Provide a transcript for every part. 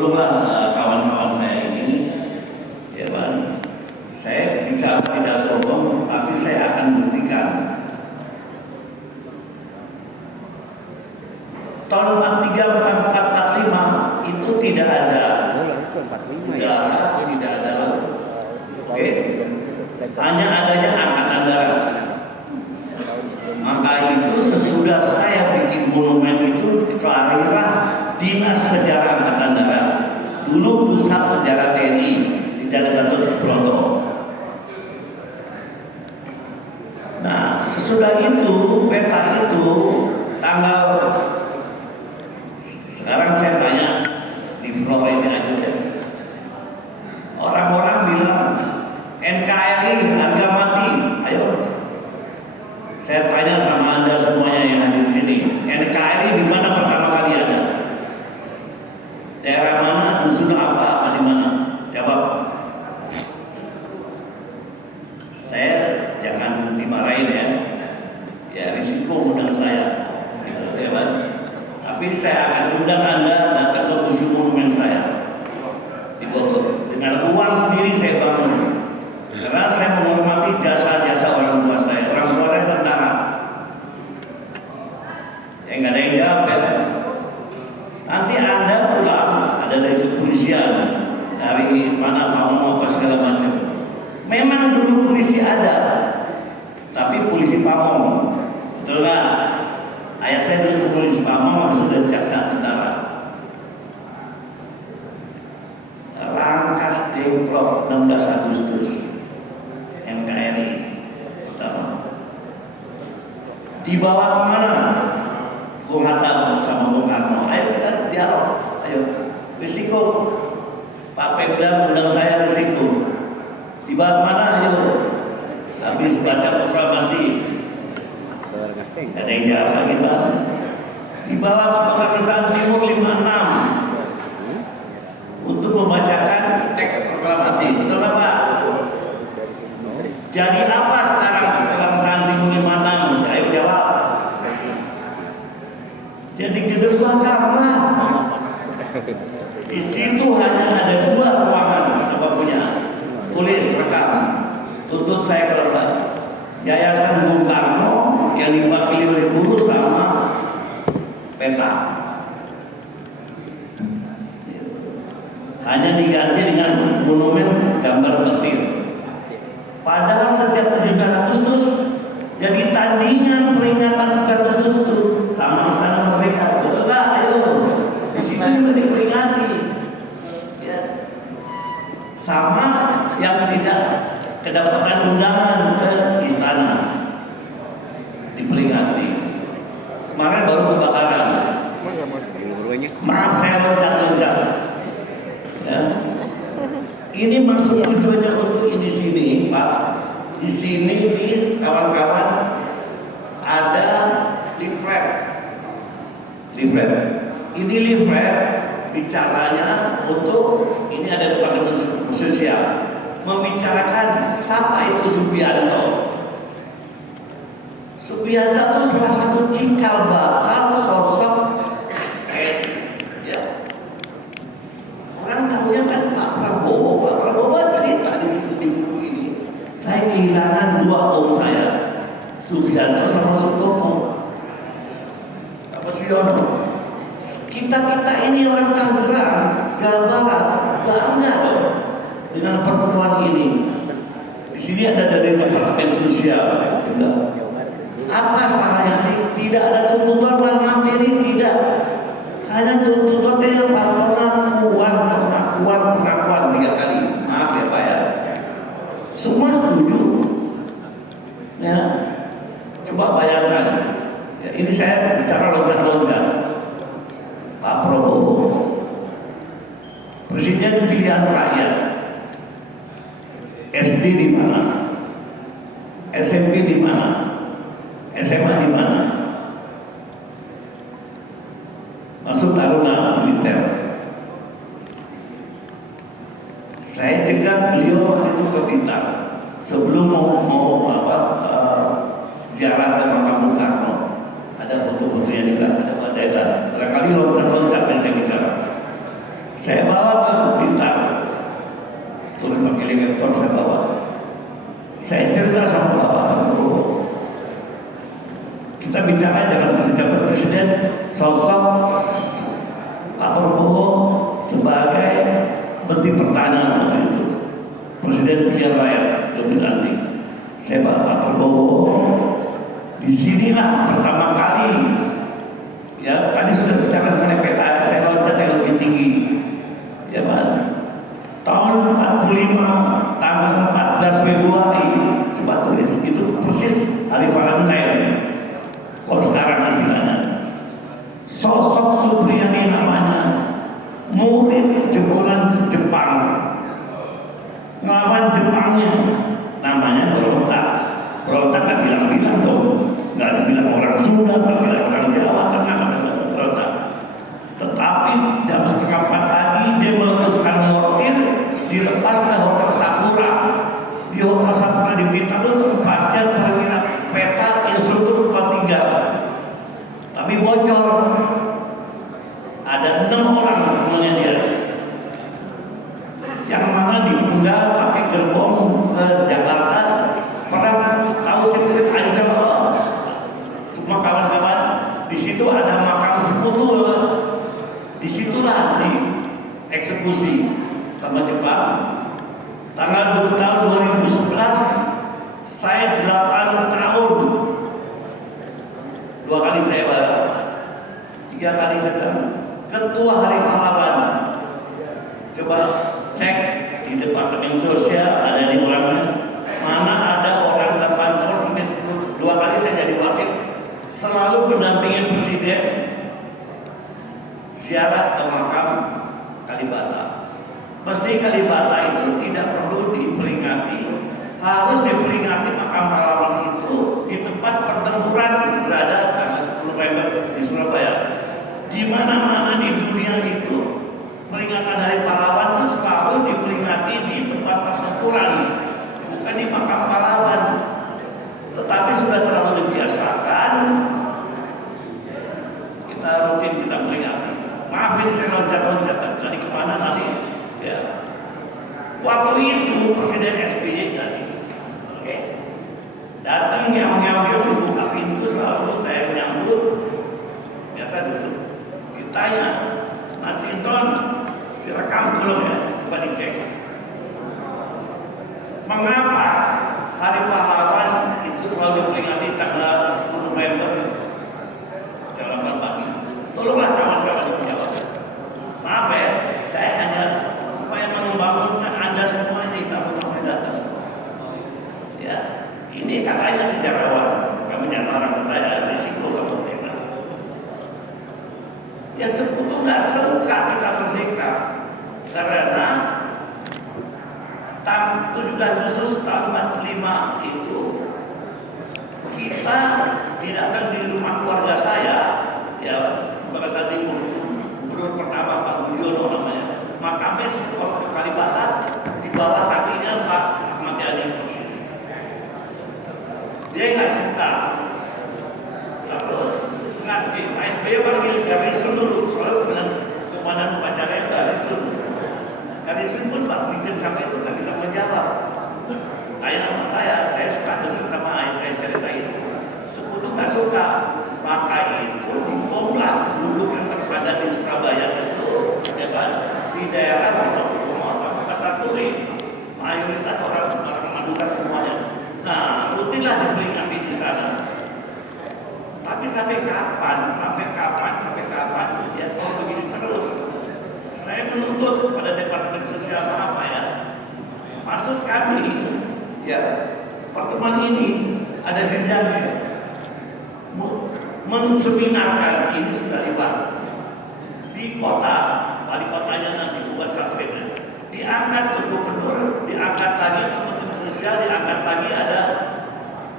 Tolonglah kawan-kawan saya ini, ya kan, saya bicara tidak sombong, tapi saya akan buktikan. Tahun 43, 44, 45 itu tidak ada udara, tidak ada laut. Oke, hanya adanya angkatan darat. Maka itu sesudah saya bikin monumen itu kelarilah Dinas Sejarah Angkatan Darat, dulu Pusat Sejarah TNI di Jalan Gatot Subroto. Nah, sesudah itu peta itu tanggal, sekarang saya tanya di floor ini aja deh. Orang-orang bilang NKRI harga mati. Ayo, saya tanya sama Anda semuanya yang hadir di sini. NKRI di mana pertama kali ada? Daerah mana? Dusun apa di mana? Jawab. Saya jangan dimarahin ya. Ya risiko undang saya. Gitu, ya kan? Tapi saya akan undang Anda datang ke museum monumen saya di Bogor. Dengan uang sendiri saya bangun. Karena saya menghormati jasa-jasa orang tua saya. Orang tua saya tentara. Ya nggak ada yang jawab ya. Nanti Anda pulang, ada dari kepolisian, dari mana Pamong apa segala macam. Memang dulu polisi ada, tapi polisi Pamong, betul nggak? Ayah saya dulu polisi Pamong, sudah jaksa tentara. Rangkas Dengklok 16 Agustus NKRI pertama. Dibawa kemana? Bung Hatta sama Bung Karno. Ayo kita dialog. Ayo. Risiko. Pak Pemda undang saya risiko. Dibawa kemana? Ayo. Habis baca proklamasi. Ada yang jawab lagi Pak. Dibawa ke Kalimantan Timur 56 untuk membacakan teks proklamasi. Betul nggak Pak? Jadi apa sekarang Kalimantan Timur 56? Ayo jawab. Jadi gedung bakar lah. Di situ hanya ada 2 ruangan sebabnya. Tulis rekam. Tuntut saya kalau Yayasan Bung Karno yang diwakili oleh guru sama peta. Hanya diganti dengan monumen gambar petir. Padahal setiap 17 Agustus jadi tandingan peringatan 3 Agustus itu sama istana merdeka. Betul nggak? Ayo, di sini juga diperingati. Ya. Sama yang tidak kedapatan undangan ke istana diperingati. Kemarin baru kebakaran. Maaf saya loncat-loncat. Ya. Ini maksud tujuannya untuk di sini, Pak. Di sini di kawan-kawan ada leaflet. Ini leaflet bicaranya untuk ini ada departemen sosial membicarakan siapa itu Subianto. Subianto itu salah satu cikal bakal sosok ya. Orang tahunya kan Pak Prabowo. Pak Prabowo cerita di situ di buku ini. Saya kehilangan 2 om saya, Subianto sama Sutomo. Apa Suyono? Kita ini orang Tangerang, Jawa Barat, bangga dong dengan pertemuan ini. Di sini ada dari departemen sosial. Apa salahnya sih? Tidak ada tuntutan materi, tidak. Hanya tuntutan yang pengakuan 3 kali. Maaf ya Pak ya. Semua setuju. Ya, coba bayangkan. Ya, ini saya bicara loncat-loncat. Pak Prabowo, presiden pilihan rakyat. SD di mana? SMP di mana? SMA di mana? Masuk taruna militer. Saya jegat beliau waktu itu ke Blitar sebelum mau ziarah ke makam Bung Karno. Ada foto-fotonya juga, ada barangkali loncat-loncat yang saya bicara. Saya bawa ke Blitar, turun pakai helikopter saya bawa. Saya cerita sama Bapak Prabowo. Kita bicara jangan menjabat presiden, sosok Pak Prabowo sebagai Menteri Pertahanan waktu itu, Presiden pilihan rakyat lebih nanti. Saya Pak Prabowo, disinilah pertama kali, ya tadi sudah bicara mengenai peta, saya loncat yang lebih tinggi, ya Pak. Tahun 45, tanggal 14 Februari, coba tulis, itu persis hari Valentine. Kalau sekarang istilahnya, sosok Supriyadi namanya, murid jebolan Jepang, ngelawan Jepangnya, namanya berontak. Berontak nggak bilang-bilang dong, nggak dibilang orang Sunda, nggak bilang orang Jawa, Tengah, berontak. Tetapi jam 3:30 pagi dia meletuskan mortir, dilepas ke Hotel Sakura. Di Hotel Sakura di Blitar itu tempatnya perwira peta instruktur 23. Tapi bocor, ada 6 orang temannya dia, yang mana dipenggal pakai gerbong ke Jakarta. Pernah tahu sirkuit Ancol? Semua kawan-kawan di situ ada makam sekutu. Disitulah dieksekusi sama Jepang. Tanggal 2 tahun 2011, saya 8 tahun. 2 kali saya balik, 3 kali saya Ketua Hari Pahlawan. Coba cek di Departemen Sosial ada di orangnya. Mana ada orang 8 tahun sampai 10. 2 kali saya jadi wakil, selalu mendampingi presiden ziarah ke makam Kalibata. Mesti Kalibata itu tidak perlu diperingati, harus diperingati makam pahlawan itu di tempat pertempuran berada tanggal 10 November di Surabaya. Di mana-mana di dunia itu peringatan Hari Pahlawan itu selalu diperingati di tempat pertempuran, bukan di makam pahlawan. Tetapi sudah terlalu dibiasakan, kita rutin kita peringati. Maafin saya loncat-loncat tadi kemana tadi ya. Waktu itu Presiden SBY tadi datang nyawa-nyawa buka pintu, selalu saya menyambut biasa dulu. Ditanya, Mas Tinton, direkam belum ya? Coba dicek. Mengapa Hari Pahlawan itu selalu diperingati tanggal 10 November jam 8 pagi? Tolonglah kawan-kawan menjawab. Maaf ya, saya hanya supaya membangunkan Anda semua ini kamu sampai datang. Ya, ini katanya sejarawan, kamu jangan orang saya risiko kamu tengah. Ya sekutu nggak suka kita merdeka karena 17 Agustus tahun 45 itu kita tidak akan di rumah keluarga saya, ya pada saat itu gubernur pertama Pak Budiono namanya, makamnya sebuah Kalibata, di bawah kakinya Pak Ahmad Yani persis. Dia nggak suka. Terus nanti Pak SBY panggil Garnisun dulu, soalnya dengan komandan upacaranya Garnisun. Garnisun pun Pak Brigjen sampai itu nggak bisa menjawab. Tanya sama saya suka dengar sama ayah saya ceritain. Sekutu nggak suka, maka itu dibongkar dulu yang terpada di Surabaya itu, ya kan, di daerah Wonosobo sampai Kasaturi, mayoritas orang Madura semuanya. Nah, rutinlah diperingati di sana. Tapi sampai kapan? Ya kalau begini terus, saya menuntut pada Departemen Sosial apa ya? Maksud kami, ya pertemuan ini ada jenjangnya. Menseminarkan ini sudah dibahas di kota, wali kotanya nanti buat satria, diangkat ke gubernur, diangkat lagi ke menteri sosial, diangkat lagi ada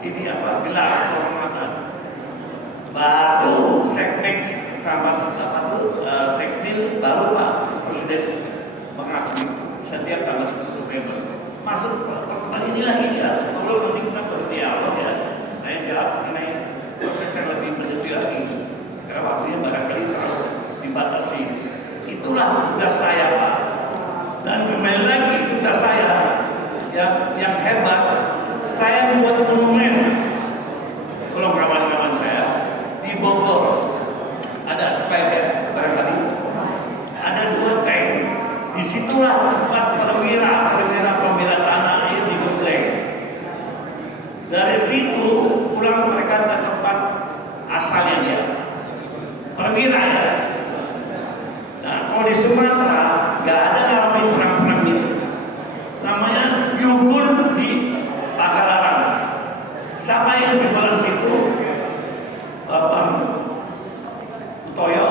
ini apa gelar kehormatan. Baru seknek sama seknil baru Pak Presiden mengakui setiap tanggal 10 November. Masuk pertemuan ini lagi ya, kalau nanti kita berdialog ya, saya jawab mengenai proses yang lebih menjadi lagi karena waktunya barangkali terlalu dibatasi. Itulah tugas saya, Pak. Dan kembali lagi tugas saya yang hebat, saya buat monumen. Kalau kawan-kawan saya di Bogor ada slide barangkali, ada 2 tank. Disitulah tempat perwira pembela tanah air digembleng. Dari situ pulang mereka ke tempat asalnya dia, perwira ya. Nah, kalau di Sumatera nggak ada ngalamin perang-perang itu. Namanya Yugur di Pagalarang. Siapa yang jualan situ? Bapak Utoyo,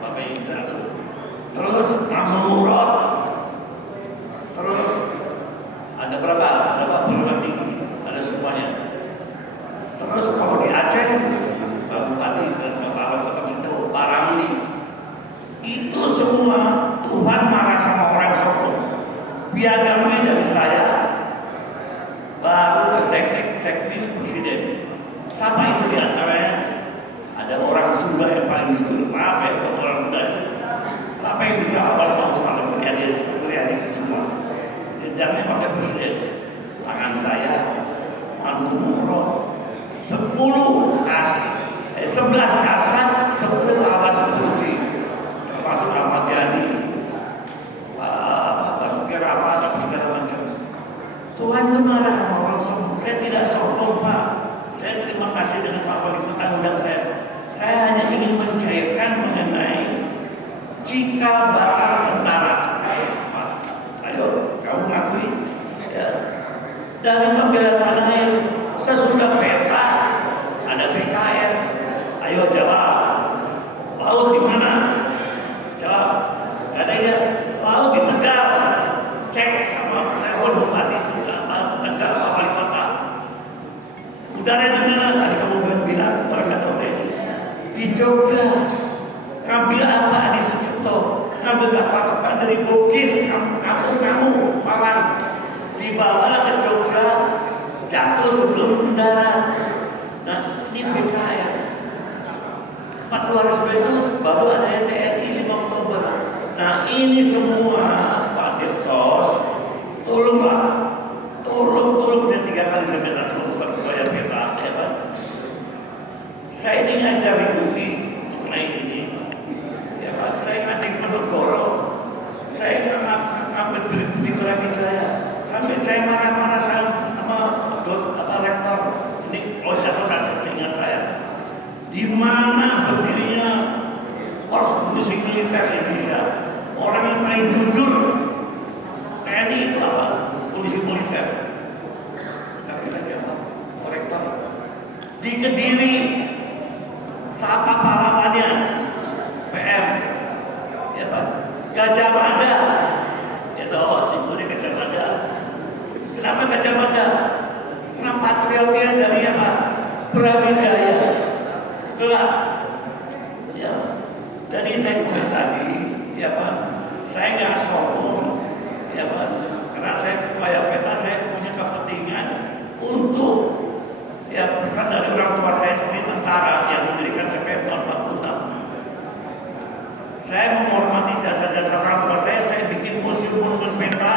Bapak Indra, terus Murad, terus ada berapa? Ada perguruan tinggi, ada semuanya. Terus kalau di Aceh, Pak Bupati dan Bapak Wali Kota situ, Pak Ramli, itu semua Tuhan marah sama orang Solo. Piagamnya dari saya, baru ke seknek presiden. Sama itu diantaranya. Ada orang Sunda yang paling jujur, maaf ya buat orang muda. Siapa yang bisa awal waktu kalau melihat itu semua. Jenjangnya pakai presiden. Tangan saya, Murad, 11 kasat, 10 alat polisi, termasuk Ahmad Yani, Pak Basuki Rahmat, dan segala macam. Tuhan itu marah sama orang sombong. Saya tidak sombong, Pak. Saya terima kasih dengan Pak Wali Kota undang saya. Saya hanya ingin mencairkan mengenai cikal bakal tentara. Pak, ayo kamu ngakui ya. Dari pembela tanah air sesudah peta ada PKR. Ayo jawab. Laut di mana? Jawab. Gak ada ya. Laut di Tegal. Cek sama telepon bupati Tegal, Pak Wali Kota. Udara di mana? Tadi kamu bilang warga Tobeli. Di Jogja. Ngambil apa di Sucipto? Ngambil kapal dari Bugis, kamu malam dibawa ke Jogja, jatuh sebelum mendarat. Nah, ini PKR. 400 baru ada TNI 5 Oktober. Nah, ini semua Pak Dirsos, tolonglah, tolong saya 3 kali saya minta tolong sebagai bayar peta, ya Pak. Saya ini ngajar di UI mengenai ini, ya Pak. Saya ngajar di Ponorogo, saya ngambil di Brawijaya saya, sampai saya marah-marah sama rektor. Ini loncat-loncat seingat saya. Di mana berdirinya Korps Polisi Militer Indonesia? Orang yang paling jujur TNI itu apa? Polisi militer. Tidak bisa jawab. Rektor di Kediri, siapa pahlawannya? PM, ya Pak. Gajah Mada, ya tahu simbolnya Gajah Mada. Kenapa Gajah Mada? Karena patriotnya dari apa? Brawijaya. Itulah, ya. Jadi saya bilang tadi, ya Pak, saya nggak sombong, ya Pak. Karena saya bayar peta, saya punya kepentingan untuk ya pesan dari orang tua saya sendiri tentara yang mendirikan CPM tahun 46. Saya menghormati jasa-jasa orang tua saya bikin museum monumen peta,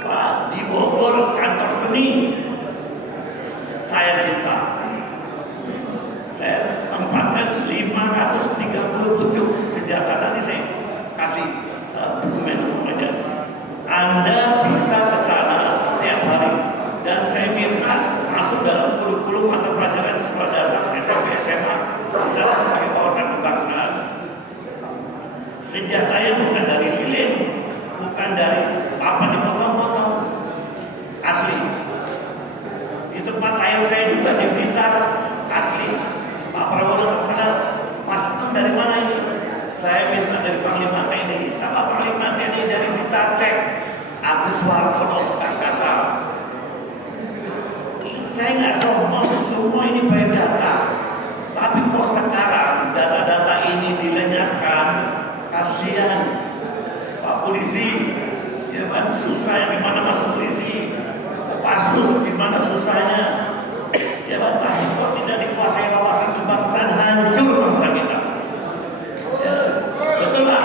Pak, di Bogor, kantor seni. Saya cinta. Saya tempatkan 537 senjata. Nanti saya kasih dokumen aja. Anda bisa ke sana setiap hari. Dan saya minta masuk dalam kurikulum atau pelajaran sekolah dasar SMP SMA di sana sebagai wawasan kebangsaan. Senjatanya bukan dari lilin, bukan dari apa dipotong-potong, asli. Di tempat lahir saya juga di Blitar, asli. Pak Prabowo sana, Mas itu dari mana ini? Saya minta dari Panglima TNI, sama Panglima TNI dari Blitar cek. Agus Wartono bekas Kasar. Saya nggak sombong, semua ini by data. Tapi kalau sekarang data-data ini dilenyapkan, kasihan Pak Polisi, ya kan susah yang dimana masuk polisi, Kopassus dimana susahnya, ya kan. Tapi kok tidak dikuasai wawasan kebangsaan, hancur bangsa kita. Ya, betul lah.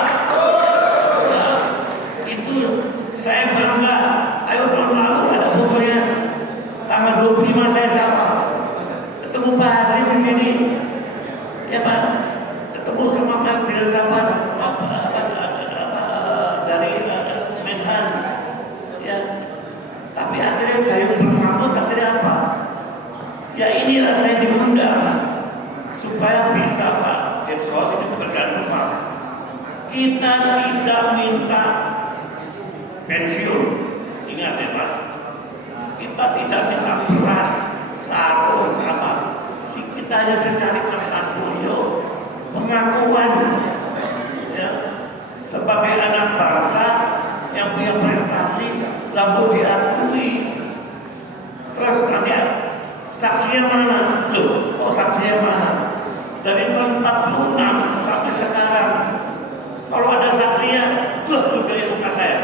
akhirnya gayung bersambut, akhirnya apa? Ya inilah saya diundang supaya bisa Pak Densus, ini pekerjaan rumah. Kita tidak minta pensiun, ingat ya Mas. Kita tidak minta beras, sarung, apa. Kita hanya secari kertas mulio, pengakuan ya, sebagai anak bangsa yang punya prestasi lalu diakui. Terus tanya saksinya mana? Loh, oh saksinya mana? Dari tahun 46 sampai sekarang. Kalau ada saksinya, loh juga yang muka saya.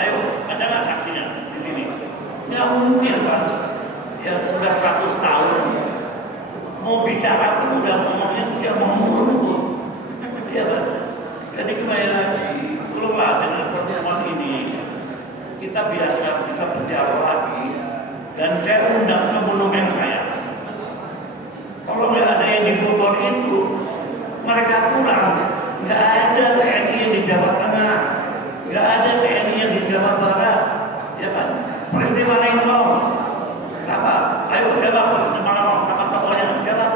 Ayo, ada nggak saksinya di sini? Ya mungkin Pak. Ya sudah 100 tahun. Mau bicara pun udah ngomongnya usia mulu. Ya Pak. Jadi kembali lagi, tolonglah dengan pertemuan ini kita biasa bisa berdialog lagi. Dan saya undang ke monumen saya. Kalau nggak ada yang di Bogor itu, mereka pulang. Nggak ada TNI yang di Jawa Tengah, nggak ada TNI yang di Jawa Barat, ya kan? Peristiwa Lengkong, siapa? Ayo jawab peristiwa Lengkong, sama tokohnya jawab.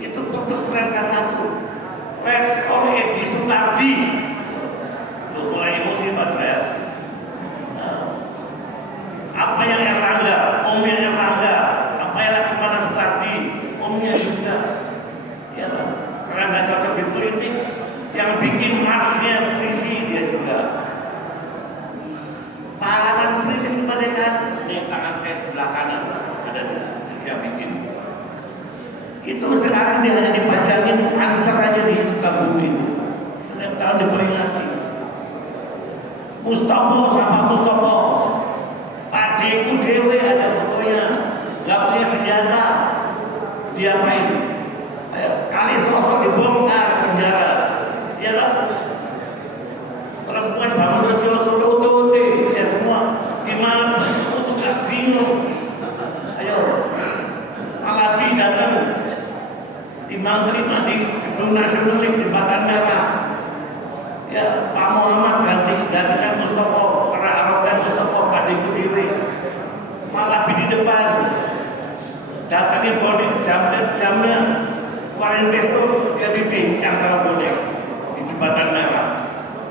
Itu untuk mereka satu. Rektor Edi Sutardi, tuh mulai emosi Pak saya. Apa yang Erlangga, omnya Erlangga, apa yang Laksmana Sutardi, omnya juga, ya Pak. Karena nggak cocok di politik, yang bikin marsnya polisi dia juga. Parangan politis mereka, ini tangan saya sebelah kanan ada dia bikin. Itu sekarang dia hanya dipajangin answer aja di Sukabumi. Setiap tahun diperingati. Mustopo sama Mustopo. Adikku dewe ada fotonya, nggak punya senjata, diapain? Kali sosok dibongkar penjara, ya lah. Perempuan bangun rejo Solo Tote, ya semua gimana? Itu nggak bingung. Ayo, Alabi datang, Imam terima di Gedung Nasional Jembatan Merah. Ya, Pak Muhammad gantikan Mustopo, karena arogan Mustopo adikku dewe. Malah di depan datangin bonek jamnya kemarin besok dia dicincang sama bonek di Jembatan Merah.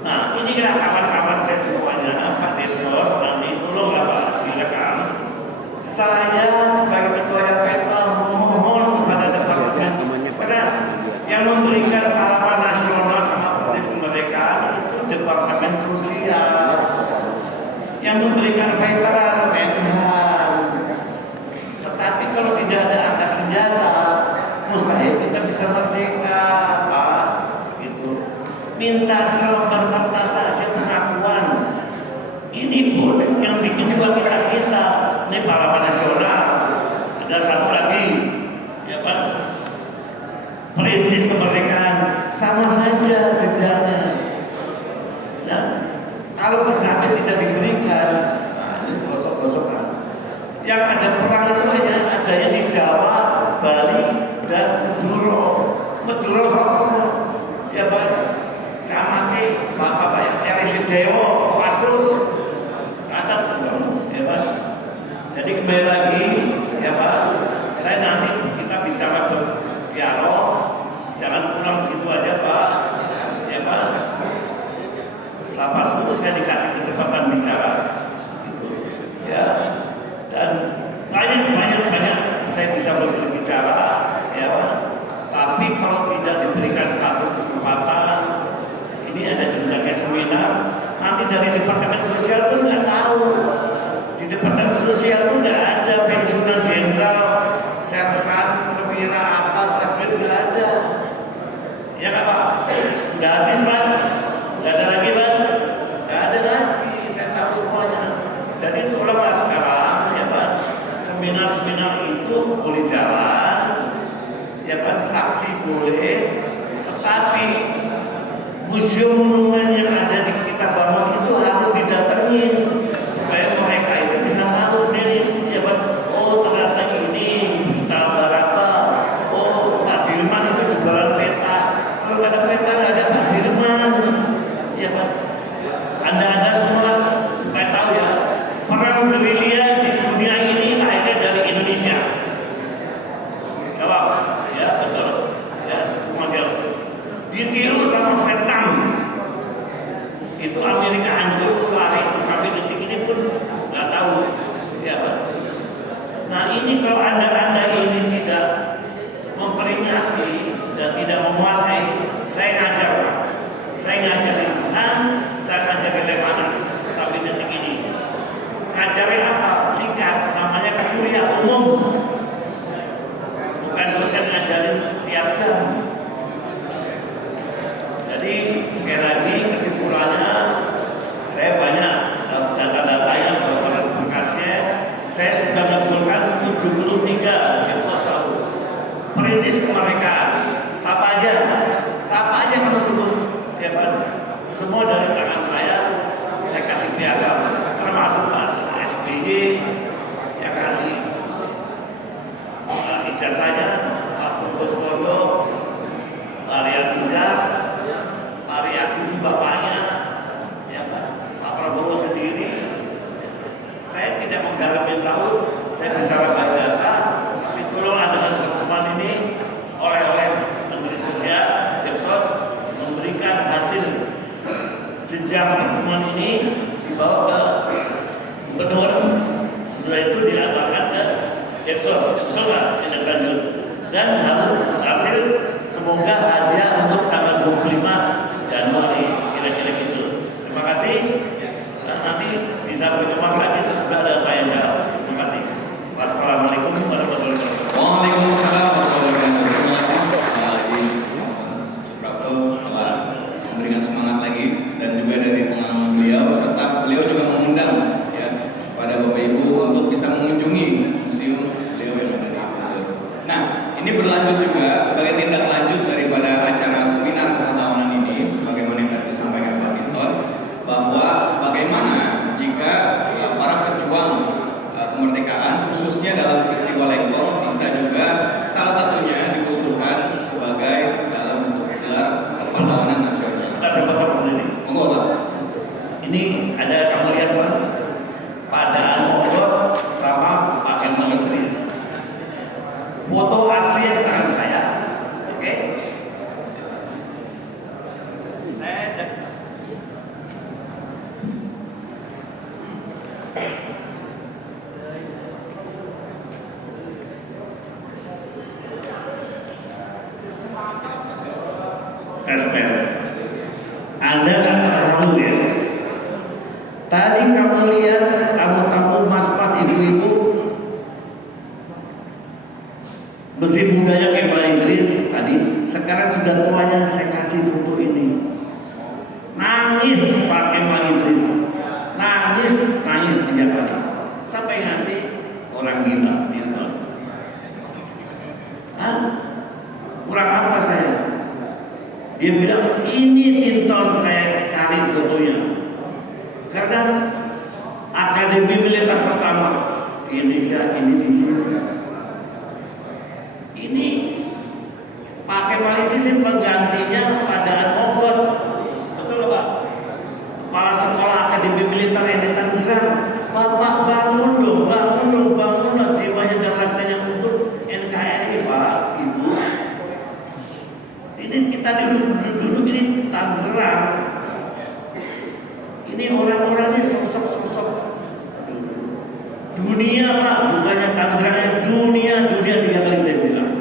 Nah inilah kawan-kawan saya semuanya, Pak Densus nanti tolong Pak direkam. Saya sebagai ketua YPK mohon kepada departemen, karena yang memberikan harapan nasional sama politis kemerdekaan itu departemen sosial, yang memberikan veteran Menhan. Tetapi kalau tidak ada angkat senjata, mustahil kita bisa merdeka, Pak. Gitu. Minta selembar kertas saja pengakuan. Ini pun yang bikin juga kita. Ini pahlawan nasional. Ada satu lagi, ya Pak. Perintis kemerdekaan sama saja jejaknya. Nah, kalau sekali tidak diberikan, gosok-gosokan. Yang ada perang itu hanya adanya di Jawa, Bali, dan Madura. Madura sama, ya Pak. Camake, apa ya? Dewo, Pasus, catat, ya Pak. Jadi kembali lagi, ya Pak. Saya nanti kita bicara berdialog, jangan pulang begitu aja Pak, ya Pak. Sapa suruh saya dikasih kesempatan bicara, gitu. Ya. Dan banyak saya bisa berbicara, ya Pak. Tapi kalau tidak diberikan satu kesempatan, ini ada jenjangnya seminar. Nanti dari Departemen Sosial pun nggak tahu. Di Departemen Sosial pun nggak ada pensiunan jenderal, sersan, perwira apa, tapi nggak ada. Ya nggak Pak? Nggak habis Pak? Nggak ada lagi Pak? Nggak ada lagi. Saya tahu semuanya. Jadi tolonglah sekarang, ya Pak. Seminar-seminar itu boleh jalan, ya kan, saksi boleh, tetapi museum monumen yang ada di kita bangun itu harus didatengin supaya mereka itu bisa tahu sendiri, ya Pak. Oh ternyata ini Istana Barata, oh Pak Dirman itu jualan peta. Kalau ada peta nggak ada Pak Dirman, ya Pak. Anda semua supaya tahu ya, perang gerilya Itu Amerika hancur lari sampai detik ini pun nggak tahu, ya Pak. Nah ini kalau anda ini tidak memperingati dan tidak menguasai, saya ngajar Pak. Saya ngajarin saya ngajarin Lepanas sampai detik ini. Ngajarin apa? Singkat, namanya kuliah umum. Bukan dosen ngajarin tiap jam. Jadi sekali lagi kesimpulannya, saya banyak data-data yang berkasnya. Saya sudah mengumpulkan 73 episode lalu. Perintis kemerdekaan, siapa aja kamu sebut, ya Pak. Semua dari tangan saya kasih piagam, termasuk Pak SBY yang kasih ijazahnya, Pak Purwosono, Pak Riza, Pak Riyadi bapaknya, ya Pak Prabowo sendiri. Saya tidak menggalamin tahu, saya bicara data, tapi tolonglah dengan pertemuan ini oleh Menteri Sosial, Depsos memberikan hasil jenjang pertemuan ini dibawa ke gubernur, setelah itu dilaporkan ke Depsos, itulah tindak lanjut, dan harus hasil semoga hadiah untuk tanggal 25 Januari kira-kira gitu. Terima kasih. Nanti bisa berkembang lagi sesudah ada Pak yang jawab. Terima kasih. Wassalamualaikum warahmatullahi wabarakatuh. Waalaikumsalam warahmatullahi wabarakatuh. Telah memberikan semangat lagi dan juga dari pengalaman beliau, serta beliau juga mengundang ya pada Bapak Ibu untuk bisa mengunjungi museum beliau yang ada di Bogor. Nah, ini berlanjut juga sebagai tindak lanjut daripada acara seminar pengetahuan ini, sebagaimana yang tadi disampaikan Pak Binton, bahwa bagaimana jika para pejuang kemerdekaan khususnya dalam peristiwa Lengkong bisa juga salah satunya diusulkan sebagai dalam bentuk gelar kepahlawanan nasional. Kita saya potong sendiri. Monggo Pak. Ini ada kamu lihat Pak, Pak Daan Bogor sama Pak Kemal Idris. Foto asli di tangan saya, oke? Saya tes. Anda nggak tahu ya. Tadi kamu lihat kamu mas-mas ibu-ibu besi mudanya Kemal Idris tadi. Sekarang sudah tuanya saya kasih foto ini. Nangis Pak Kemal Idris. Nangis 3 kali. Sampai ngasih orang gila gitu. Kurang apa saya? Dia bilang ini Tinton, saya cari fotonya karena Akademi Militer pertama di Indonesia ini di sini. Ini Pak Kemal Idris penggantinya pada Bogor, betul Pak? Kepala Sekolah Akademi Militer yang di Tangerang. Bapak bangun jiwanya dan raganya untuk NKRI Pak, Ibu. Ini kita dulu ini Tangerang. Ini orang-orangnya sosok dunia Pak, bukannya Tangerang, dunia 3 kali saya bilang.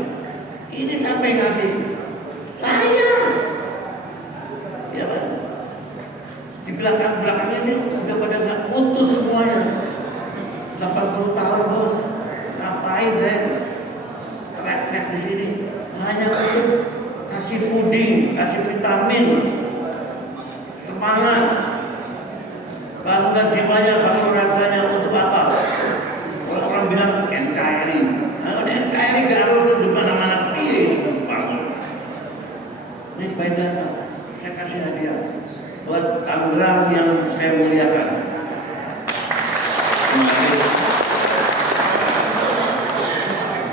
Ini sampai ngasih saya, ya Pak. Di belakangnya ini udah pada nggak utuh semuanya. 80 tahun bos, ngapain saya teriak-teriak di sini? Hanya untuk kasih puding, kasih vitamin, semangat, bangunkan jiwanya, bangun raganya untuk apa? Orang-orang bilang NKRI. Nah, NKRI Garut itu di mana-mana bangun. Ini beda, saya kasih hadiah buat Tangerang yang saya muliakan. Terima kasih.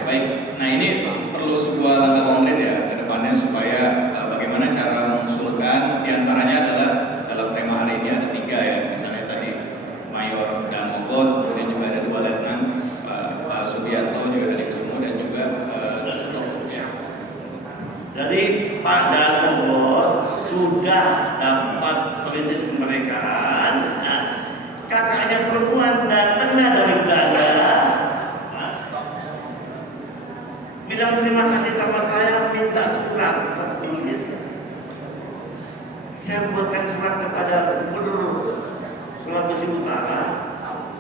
Baik, nah ini perlu sebuah langkah konkret ya ke depannya supaya bagaimana cara mengusulkan, diantaranya adalah dalam tema hari ini ada 3 ya, misalnya tadi Mayor Damogot, kemudian juga ada 2 letnan Pak Subianto juga dari Ilmu dan juga ya. Jadi Pak Damogot sudah dapat perintis kemerdekaan kemerdekaan. Nah, kakaknya perempuan datangnya dari Belanda, nah, bilang terima kasih sama saya, minta surat tertulis. Saya buatkan surat kepada Gubernur Sulawesi Utara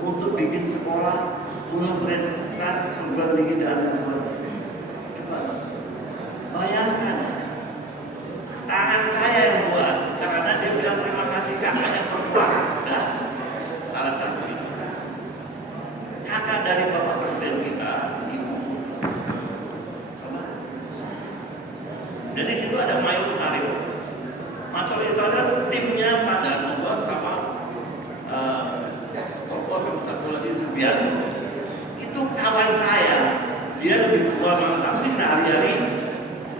untuk bikin sekolah universitas perguruan tinggi dan coba bayangkan, tangan saya yang buat karena dia bilang terima kasih kakaknya perempuan. Nah, salah satu itu kakak dari Bapak Presiden kita, ibu sama. Dan di situ ada Mayul Karim. Matul itu ada timnya Pak Darmogon sama Koko sama satu lagi Subianto. Itu kawan saya, dia lebih tua tapi sehari-hari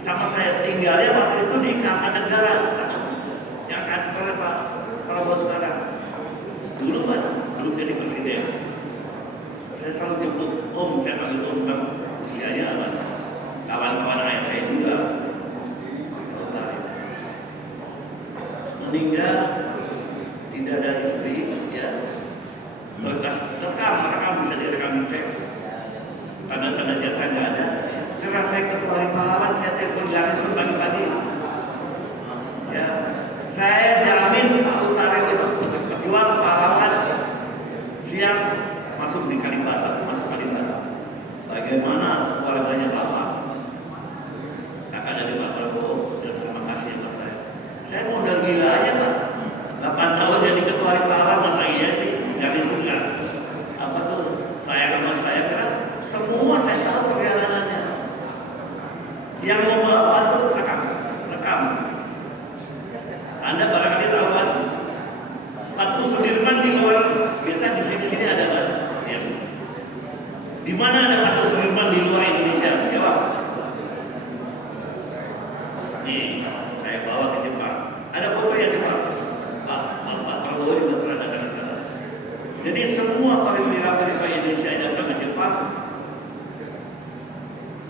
sama saya tinggalnya waktu itu di Kartanegara yang kantornya Pak Prabowo sekarang. Dulu kan, belum jadi presiden. Saya selalu jemput Om, saya panggil Om, Bang, usianya apa? Kawan-kawan ayah saya juga. Meninggal, tidak ada istri, ya. Berkas rekam bisa direkam cek. Tanda-tanda jasa nggak ada. Karena saya ketua hari pahlawan, saya telepon langsung pagi-pagi. Ya, saya jamin Pak Utara itu pejuang pahlawan siang masuk di Kalibata, masuk Kalibata. Bagaimana keluarganya Bapak? Kakak dari Pak Prabowo, dan terima kasih Pak saya. Saya modal gila aja Pak. 8 tahun jadi ketua hari pahlawan, masa iya sih? Gak surga. Apa tuh? Saya sama saya kan semua saya tahu perjalanannya. Yang mau bawa tuh rekam. Anda barangkali tahu kan? Patung Sudirman di luar, biasa di sini ada kan? Ya. Di mana ada Patung Sudirman di luar Indonesia? Jawab. Nih, saya bawa ke Jepang. Ada foto yang Jepang. Pak Prabowo juga pernah datang ke sana. Jadi semua perwira Indonesia yang datang ke Jepang,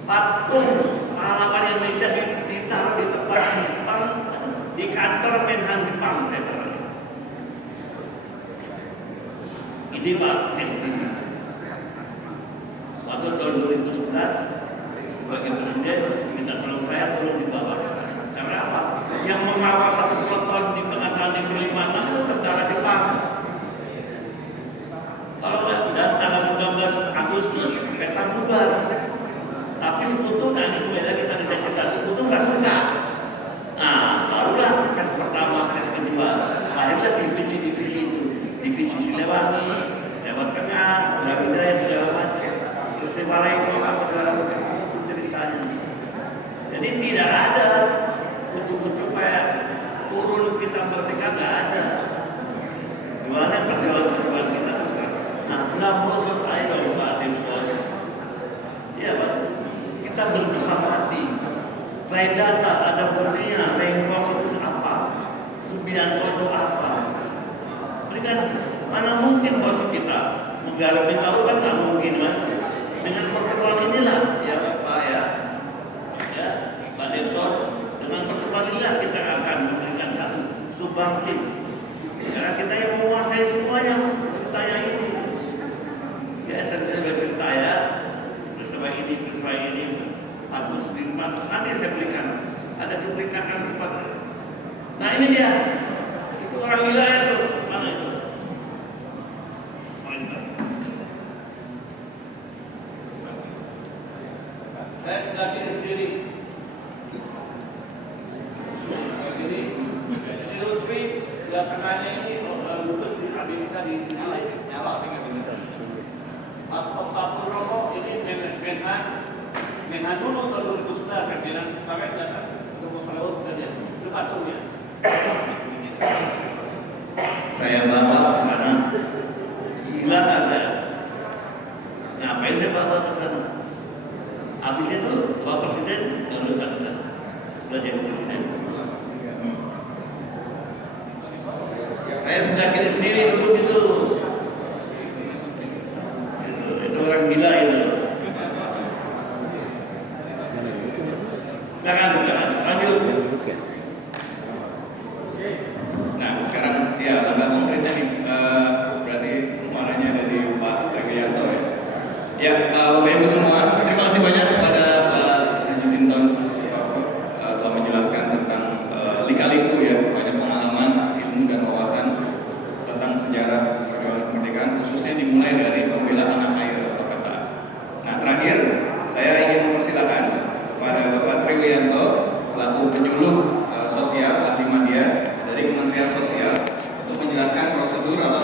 patung pahlawan Indonesia ditaruh di tempat Jepang, di kantor Menhan Jepang saya taruh. Ini Pak SBY. Waktu tahun 2011 sebagai presiden minta tolong saya tolong dibawa ke sana. Karena apa? Yang mengawal satu peleton di pengasahan di Kalimantan itu tentara Jepang. Kalau dan tanggal 19 Agustus peta bubar. Tapi sekutu kan itu lagi tadi saya cerita, sekutu nggak suka. Nah, barulah kes pertama, kes kedua, lahirlah divisi-divisi itu, divisi Siliwangi, lewat Tengah, Brawijaya segala macam, peristiwa Renggo apa segala macam itu ceritanya. Jadi tidak ada kucuk-kucuk kayak turun kita merdeka, nggak ada. Gimana perjuangan kita besar. Nah, nggak bosan aja dong Pak Dimsos. Iya Pak, kita berbesar hati. Redata ada bernia, Renggo itu apa? Subianto itu apa? Ini kan mana mungkin bos kita menggarap tahu kan nggak mungkin kan? Dengan pertemuan inilah ya Pak ya Pak Dimsos, dengan pertemuan inilah kita akan memberikan satu sumbangsi. Karena kita yang menguasai semuanya ceritanya ini. Ya saya sudah cerita ya, peristiwa ini Agus Firman, nanti saya berikan ada cuplikan seperti. Nah ini dia, itu orang gila itu, mana itu? Saya sebelah kiri sendiri. Ini Lutfi, sebelah kanannya ini lulus di Amerika di nyala Pak Purnomo ini Menhan dulu tahun 2011, Menhan sekarang datang untuk memperlaut kerja itu patungnya. Saya bawa ke sana, gila ada. Ngapain saya bawa ke sana? Habis itu Bapak Presiden lalu ke sana, sudah jadi presiden. Saya sudah kiri sendiri duduk itu. Itu orang gila itu. Silakan, lanjut. Nah, sekarang dia tambah atau